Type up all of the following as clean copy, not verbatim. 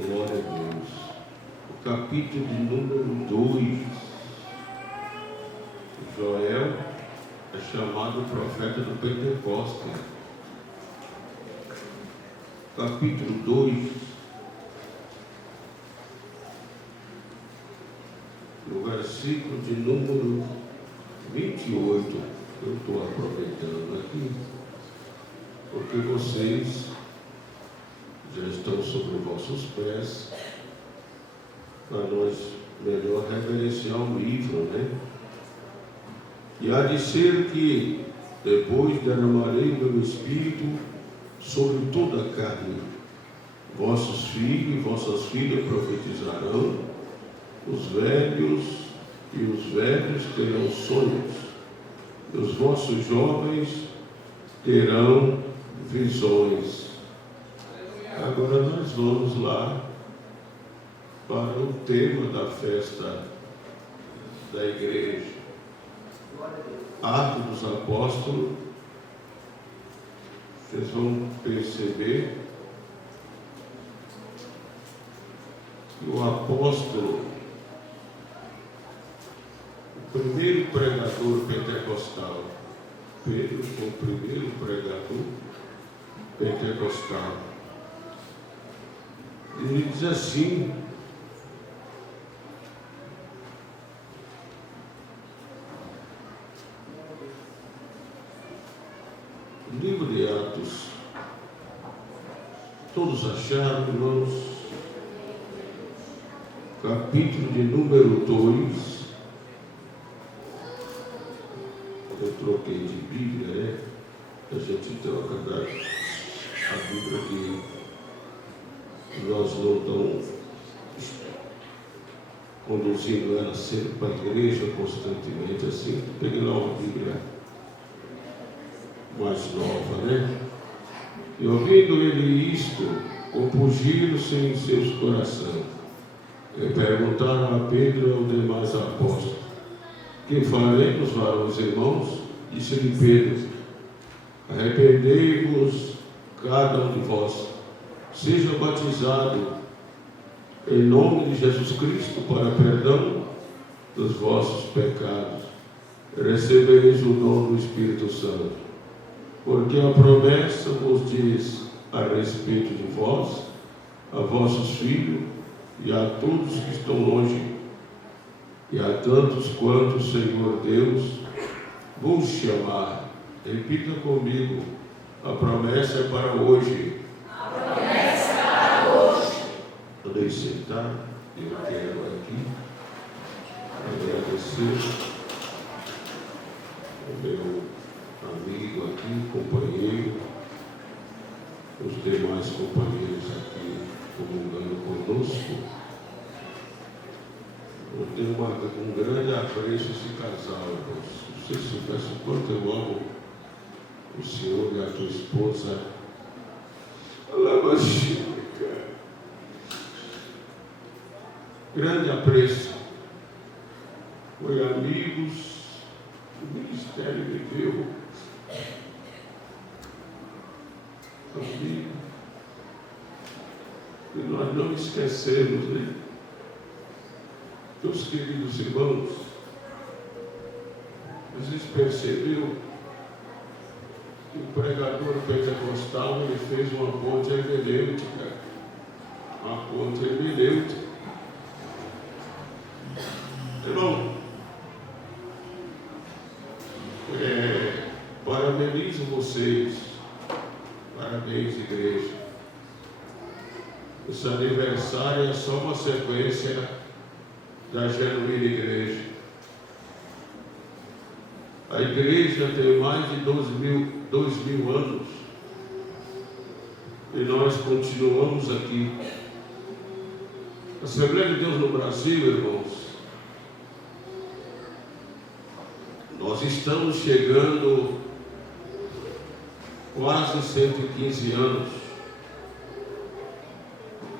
Glória a Deus. O capítulo de número 2. Joel é chamado profeta do Pentecostes. Capítulo 2, no versículo de número 28. Eu estou aproveitando aqui, porque vocês já estão sobre vossos pés, para nós melhor reverenciar o livro, né? E há de ser que depois derramarei meu espírito sobre toda a carne. Vossos filhos e vossas filhas profetizarão, os velhos e os velhos terão sonhos, e os vossos jovens terão visões. Agora nós vamos lá para o tema da festa da igreja. Atos dos Apóstolos. Vocês vão perceber que o apóstolo, o primeiro pregador pentecostal, Pedro foi o primeiro pregador pentecostal. Ele diz assim: livro de Atos. Todos acharam, irmãos? Capítulo de número 2. Eu troquei de Bíblia, né? A gente troca a Bíblia que nós não estamos conduzindo ela sempre para a igreja constantemente assim. Peguei lá uma Bíblia mais nova, né? E ouvindo ele isto, compungiram-se em seus corações, e perguntaram a Pedro e aos demais apóstolos: que faremos, varões irmãos? Disse-lhe Pedro: arrependei-vos cada um de vós, seja batizado em nome de Jesus Cristo para perdão dos vossos pecados, recebereis o dom do Espírito Santo. Porque a promessa vos diz a respeito de vós, a vossos filhos e a todos que estão longe, e a tantos quanto o Senhor Deus vos chamar. Repita comigo: a promessa é para hoje. A promessa é para hoje. Podem sentar. Eu quero aqui agradecer o meu amigo aqui, companheiro, os demais companheiros aqui comungando conosco. Eu tenho um grande apreço esse casal, irmãos. Não sei se soubesse o quanto eu amo o senhor e a tua esposa. Grande apreço. Foi amigos, o ministério viveu. Amigo. E nós não esquecemos, né? Meus queridos irmãos, vocês perceberam que o pregador pentecostal ele fez uma ponte hermenêutica. Uma ponte hermenêutica. Irmão, parabenizo vocês. Parabéns, igreja. Esse aniversário é só uma sequência da genuína igreja. A igreja tem mais de 2.000 anos e nós continuamos aqui. A Assembleia de Deus no Brasil, irmãos, nós estamos chegando quase 115 anos,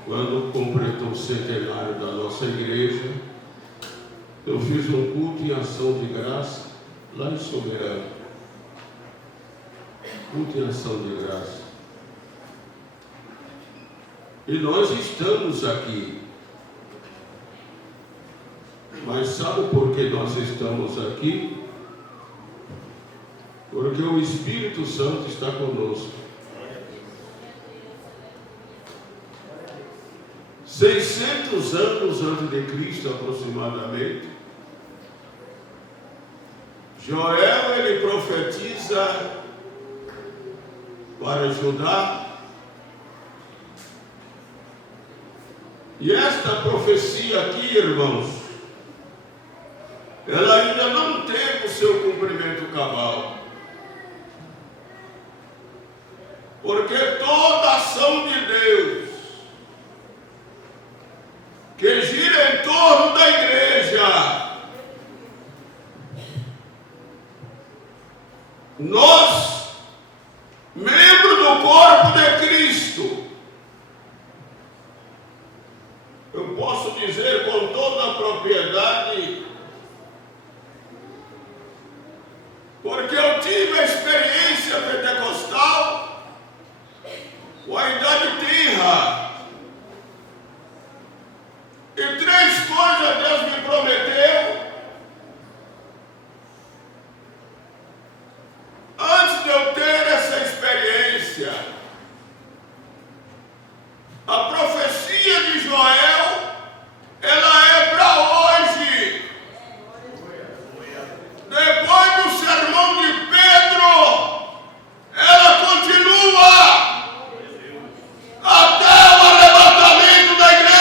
quando completou o centenário da nossa igreja. Eu fiz um culto em ação de graça lá em Soberano. Culto em ação de graça. E nós estamos aqui. Mas sabe por que nós estamos aqui? Porque o Espírito Santo está conosco. 600 anos antes de Cristo, aproximadamente, Joel, ele profetiza para Judá. E esta profecia aqui, irmãos, ela ainda não teve o seu cumprimento cabal. Porque toda ação de Deus que gira em torno da igreja, nós, membros do corpo de Cristo, eu posso dizer com toda a propriedade, porque eu tive a experiência pentecostal com a idade tenra. E 3 coisas Deus me prometeu antes de eu ter essa experiência. A profecia de Joel, ela é para hoje. Depois do sermão de Pedro, ela continua até o arrebatamento da igreja.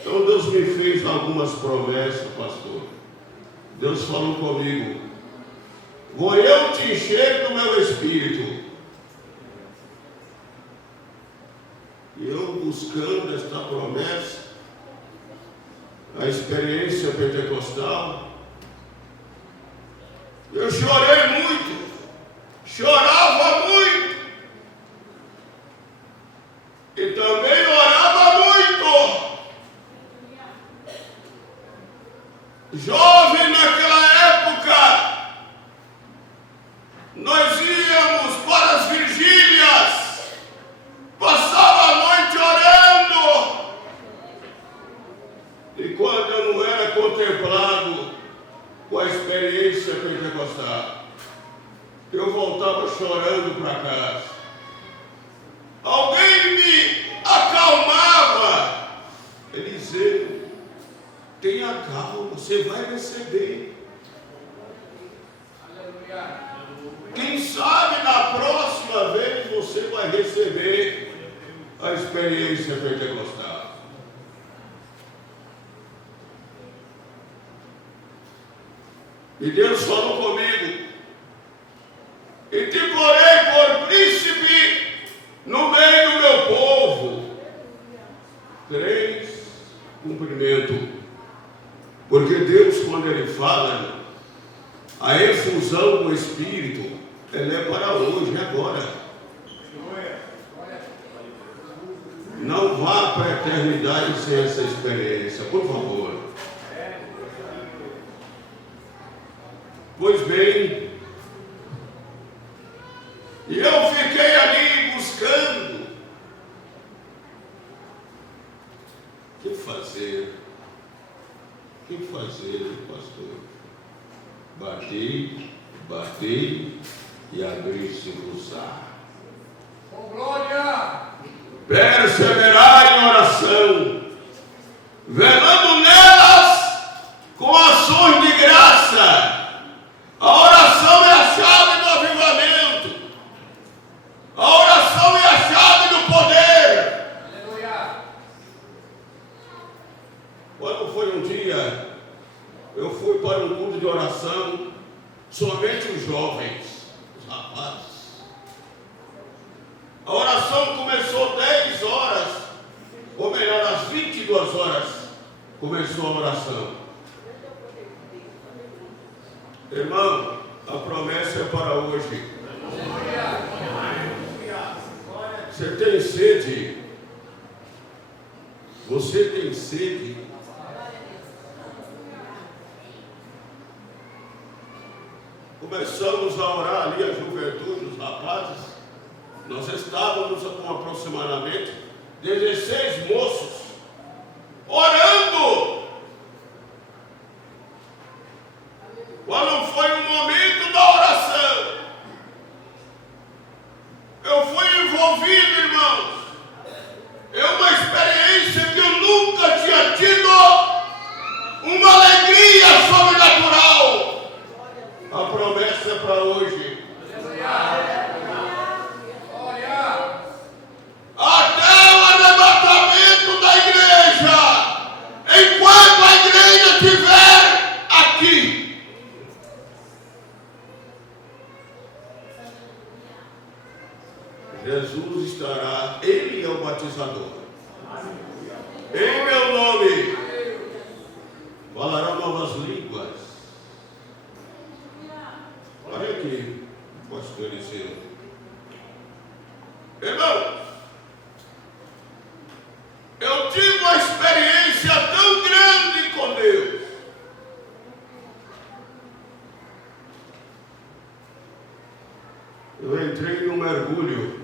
Então Deus me fez algumas promessas, pastor. Deus falou comigo: vou eu te encher do meu espírito. E eu buscando esta promessa, a experiência pentecostal, eu chorei muito, chorava muito, e também orava muito. Jovem naquela época, nós íamos para as vigílias, passava a noite orando, e quando eu não era contemplado com a experiência pentecostal, eu voltava chorando para casa. Alguém me acalmava. Eliseu, tenha calma, você vai receber. Quem sabe na próxima vez você vai receber a experiência pentecostal. E Deus falou comigo: e te porei por príncipe no meio do meu povo. 3, cumprimento. Porque Deus, quando Ele fala, a efusão do Espírito, ela é para hoje, agora. Não vá para a eternidade sem essa experiência, por favor. Pois bem, e eu fiquei ali buscando o que fazer. O que fazer, pastor? Batei e abri-se-vos-á. Com glória! Perseverai em oração, velando nelas com ações de graça. A oração é a chave do avivamento. A oração é a chave do poder. Aleluia! Quando foi um dia, eu fui para um culto de oração, somente os jovens, os rapazes. A oração começou 10 horas, ou melhor, às 22 horas, começou a oração. Irmão, a promessa é para hoje. Você tem sede? Você tem sede? Começamos a orar ali, a juventude, os rapazes. Nós estávamos com aproximadamente 16 moços orando. Quando foi o momento da oração, eu fui envolvido, irmãos. É uma experiência que eu nunca tinha tido, uma alegria sobrenatural. A promessa é para hoje. Até o arrebatamento da igreja, enquanto a igreja estiver aqui. Jesus estará, Ele é o batizador. Em meu nome falará novas línguas. Olha aqui, pastor Eliseu. Irmão, eu tive uma experiência tão grande com Deus. Eu entrei num mergulho.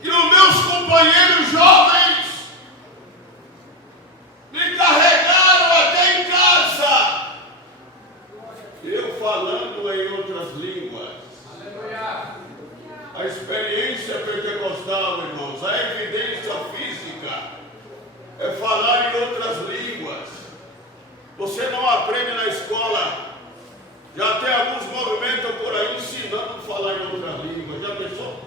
E os meus companheiros jovens me carregaram até em casa. Eu falando em outras línguas. Aleluia. A experiência pentecostal, irmãos, a evidência física é falar em outras línguas. Você não aprende na escola. Já tem alguns movimentos por aí ensinando a falar em outras línguas. Já pensou?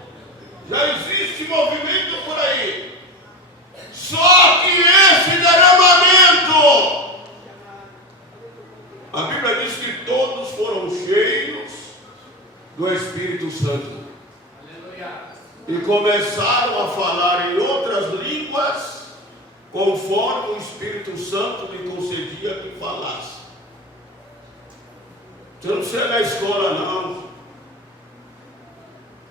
Já existe movimento por aí. Só que esse derramamento, a Bíblia diz que todos foram cheios do Espírito Santo. Aleluia. E começaram a falar em outras línguas, conforme o Espírito Santo lhe concedia que falasse. Você não precisa ir na escola, não.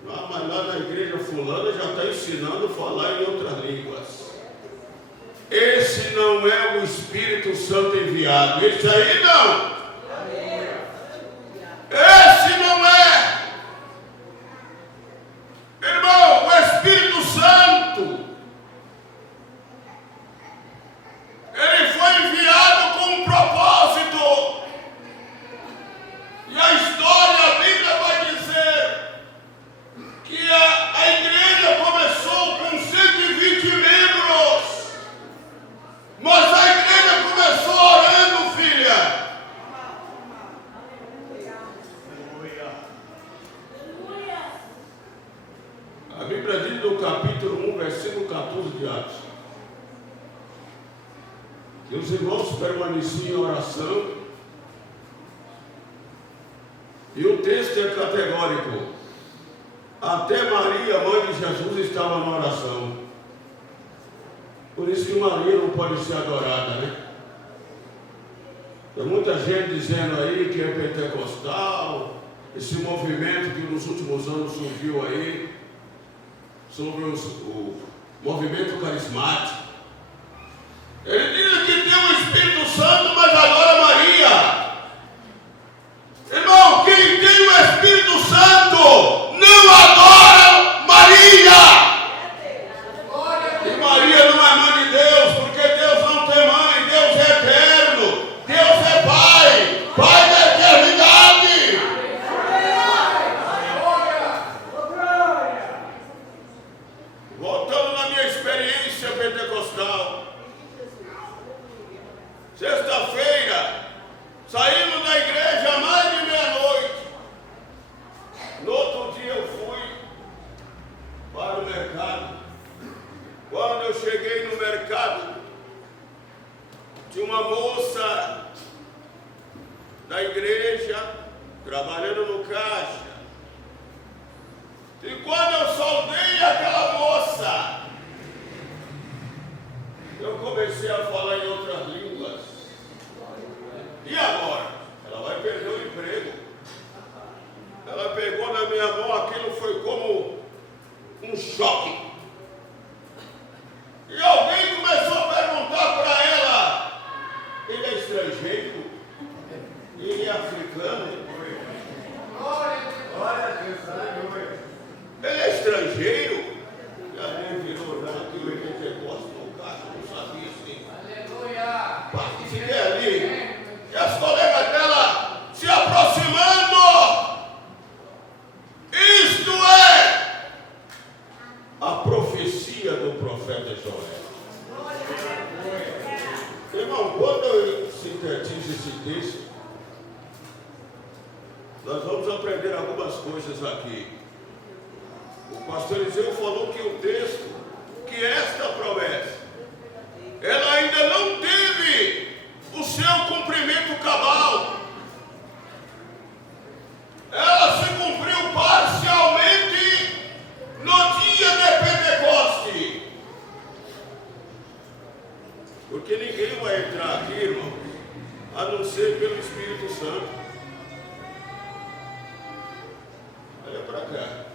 Ah, mas lá na igreja fulana já está ensinando a falar em outras línguas. Esse não é o Espírito Santo enviado. Esse aí não. Esse não é. Irmão, o Espírito Santo, ele foi enviado com um propósito. E a história, a Bíblia vai dizer que a igreja começou com 120 membros, mas a igreja começou orando, filha. A Bíblia diz no capítulo 1, versículo 14 de Atos, que os irmãos permaneciam em oração, e o texto é categórico. Até Maria, mãe de Jesus, estava na oração. Por isso que Maria não pode ser adorada, né? Tem muita gente dizendo aí que é pentecostal, esse movimento que nos últimos anos surgiu aí, sobre o movimento carismático. Ele diz que tem o Espírito Santo, mas adora Maria. Irmão, quem tem o Espírito Santo não adora Maria. E Maria não é mãe de Deus, porque Deus não tem mãe, Deus é eterno, Deus é Pai, Pai da eternidade. Voltando na minha experiência pentecostal, sexta-feira, saímos da igreja à mais de meia-noite. No outro dia eu fui para o mercado. Quando eu cheguei no mercado, tinha uma moça da igreja trabalhando no caixa. E quando eu saudei aquela moça, eu comecei a falar em outras línguas. E agora? Ela vai perder o emprego. Ela pegou na minha mão, aquilo foi como um choque. E alguém começou a perguntar para ela: ele é estrangeiro? Ele é africano? Glória! estrangeiro. Já nem virou já aqui o Pentecostes no caso, não sabia assim. Aleluia. Parte se quer ali. E as colegas dela se aproximando. Isto é a profecia do profeta Joel. Irmão, quando eu sintetizo esse texto, nós vamos aprender algumas coisas aqui. O pastor Eliseu falou que o texto, que esta promessa, ela ainda não teve o seu cumprimento cabal. Ela se cumpriu parcialmente no dia de Pentecoste. Porque ninguém vai entrar aqui, irmão, a não ser pelo Espírito Santo. Olha para cá.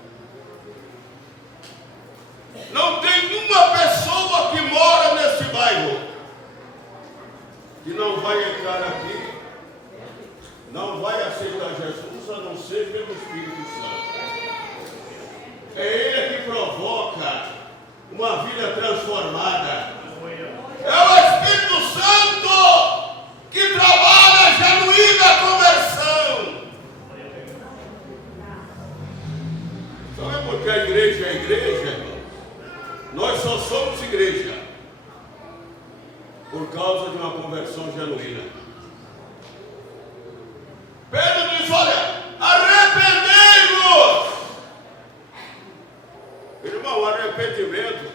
Não tem uma pessoa que mora nesse bairro que não vai entrar aqui, não vai aceitar Jesus, a não ser pelo Espírito Santo. É Ele que provoca uma vida transformada. É o Espírito Santo que trabalha a genuína conversão. Sabe por que a igreja é igreja, irmão? Nós só somos igreja por causa de uma conversão genuína. Pedro diz: olha, arrependei-vos. Irmão, arrependimento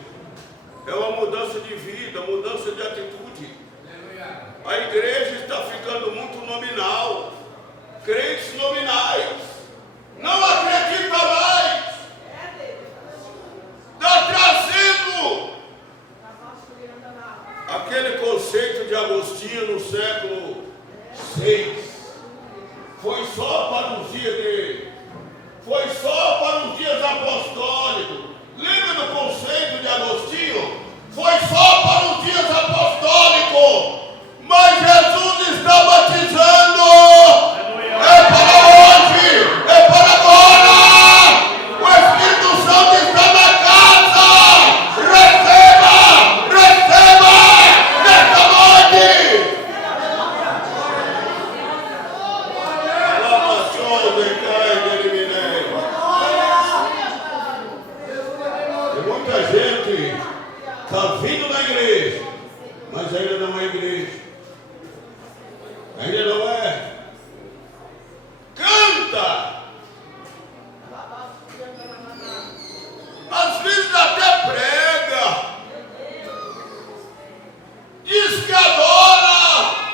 é uma mudança de vida, mudança de atitude. A igreja está ficando muito nominal, crentes nominais, não acredita mais, está trazendo aquele conceito de Agostinho no século VI. Foi só para os dias apostólicos. Lembra do conceito de Agostinho? Foi só para os dias apostólicos. Mas Jesus está batizando. É para hoje. É para agora. O Espírito Santo está na casa. Receba. Nesta noite. E muita gente está vindo na igreja, mas ainda não é igreja. Ainda não é. Canta. Às vezes até prega. Diz que adora.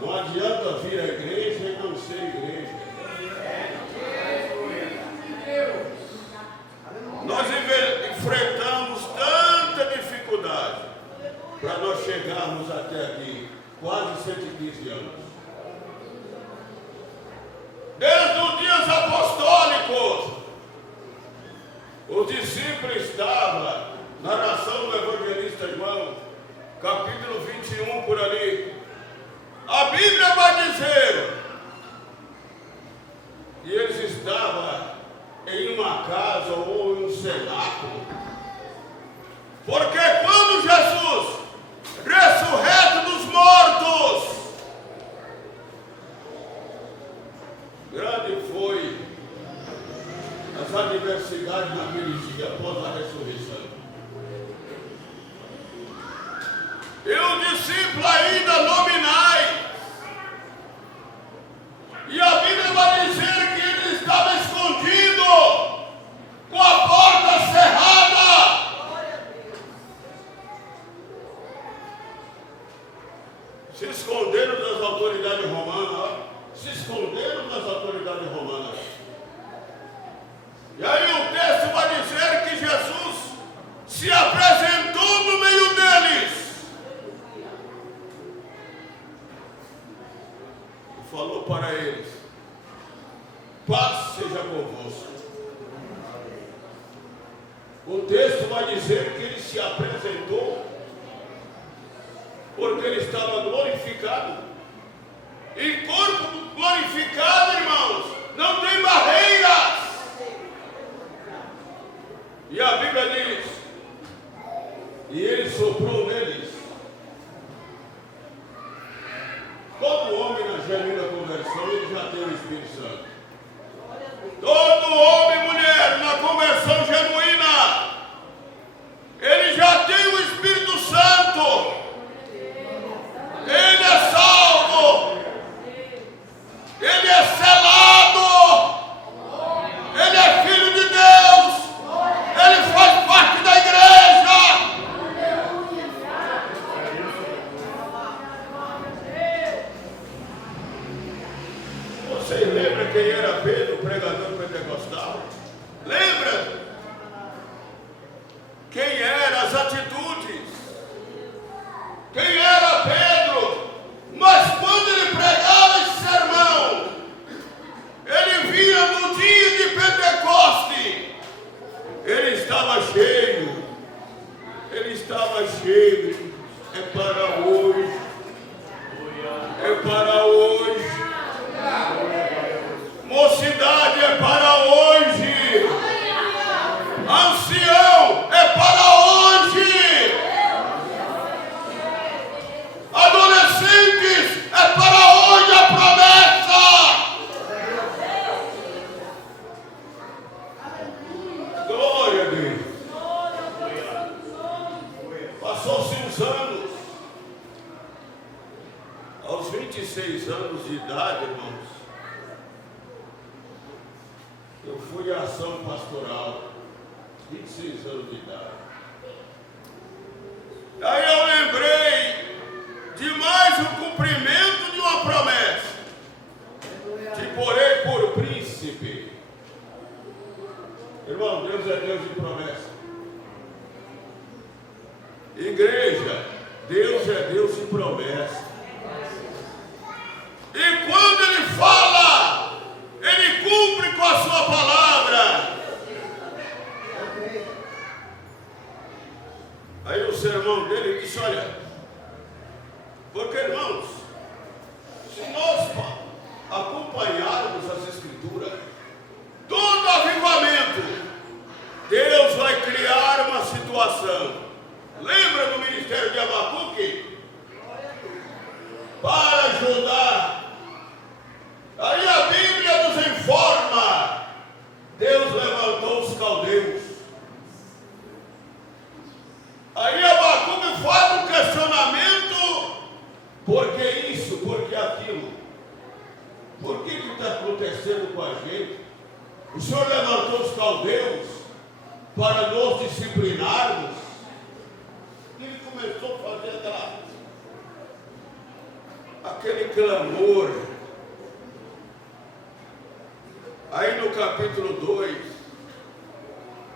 Não adianta vir à igreja e não ser igreja. Nós enfrentamos tanta dificuldade para nós chegarmos até aqui, quase 115 anos. Desde os dias apostólicos, os discípulos estavam, narração do evangelista João, capítulo 21 por ali. A Bíblia vai dizer, e eles estavam em uma casa ou em um cenáculo, porque quando Jesus ressurreto dos mortos, grande foi as adversidades naquele dia após a ressurreição. E o discípulo ainda nominais, e a Bíblia vai dizer que ele estava escondido, com a porta cerrada. Se esconderam das autoridades romanas, se esconderam das autoridades romanas. E aí o texto vai dizer que Jesus se apresentou no meio deles. E falou para eles: paz seja convosco. O texto vai dizer que ele se apresentou porque ele estava glorificado. E corpo glorificado, irmãos, não tem barreiras. a Bíblia diz, e ele soprou neles. Todo homem na genuína conversão, ele já tem o Espírito Santo. Todo homem e mulher na conversão genuína, ele já tem o Espírito Santo. Ele é salvo. Ele é selado. Ele é filho de Deus. Ele faz parte da igreja. Vocês lembram quem era Pedro, o pregador pentecostal? Lembra? Quem eram as atitudes? Quem era Pedro? Mas quando ele pregava esse sermão, ele vinha no dia de Pentecoste, ele estava cheio. Ele estava cheio. É para hoje. É para hoje. Mocidade é para hoje. Ancião é para hoje. Adolescentes é para hoje a promessa. Glória a Deus. Passou-se uns anos. Aos 26 anos de idade, irmãos, eu fui à ação pastoral, 26 anos de idade. Aí eu lembrei de mais um cumprimento de uma promessa. Te porei por príncipe. Irmão, Deus é Deus de promessa. Igreja, Deus é Deus de promessa. E quando Ele fala, Ele cumpre com a sua palavra. Aí o sermão dele disse, olha, porque irmãos, se nós acompanharmos as Escrituras, todo avivamento, Deus vai criar uma situação. Lembra do ministério de Abacuque? Para ajudar. Aí a Bíblia nos informa, Deus levantou os caldeus. Aí Abacuque faz um questionamento, por que isso, por que aquilo? Por que está acontecendo com a gente? O Senhor levantou os caldeus para nos disciplinarmos. Ele começou a fazer aquele clamor. Aí no capítulo 2,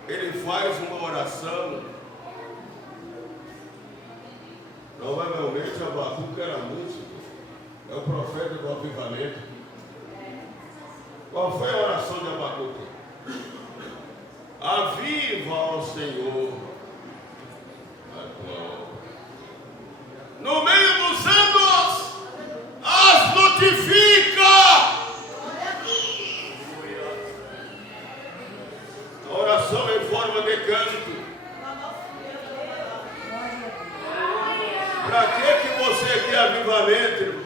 ele faz uma oração. Provavelmente Abacuque era músico, é o profeta do avivamento. Qual foi a oração de Abacuque? Aviva, ó Senhor, a glória. No meio dos anos, as notifica. A oração em forma de canto. Para que você quer avivamento, irmão?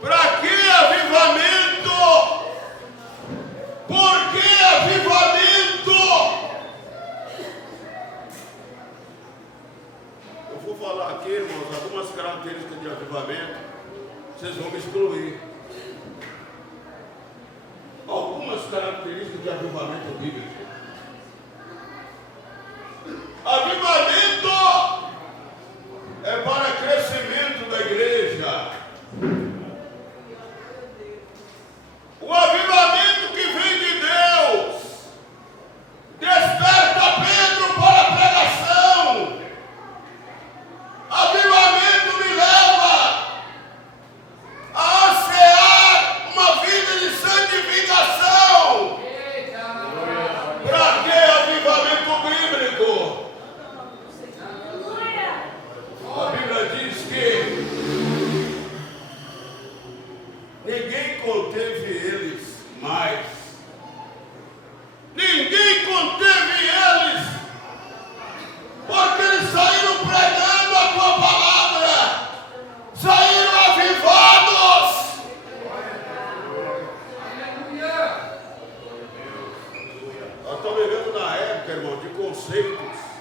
Para que avivamento? Por que avivamento? Eu vou falar aqui, irmãos, algumas características de avivamento. Vocês vão me excluir. Algumas características de avivamento bíblico. Avivamento é para crescimento da igreja. O avivamento que vem de Deus desperta Pedro para a pregação. Avivamento me leva a ansiar uma vida de santificação. Para que avivamento bíblico? A Bíblia diz que ninguém conteve eles mais. Ninguém conteve irmão, de conceitos.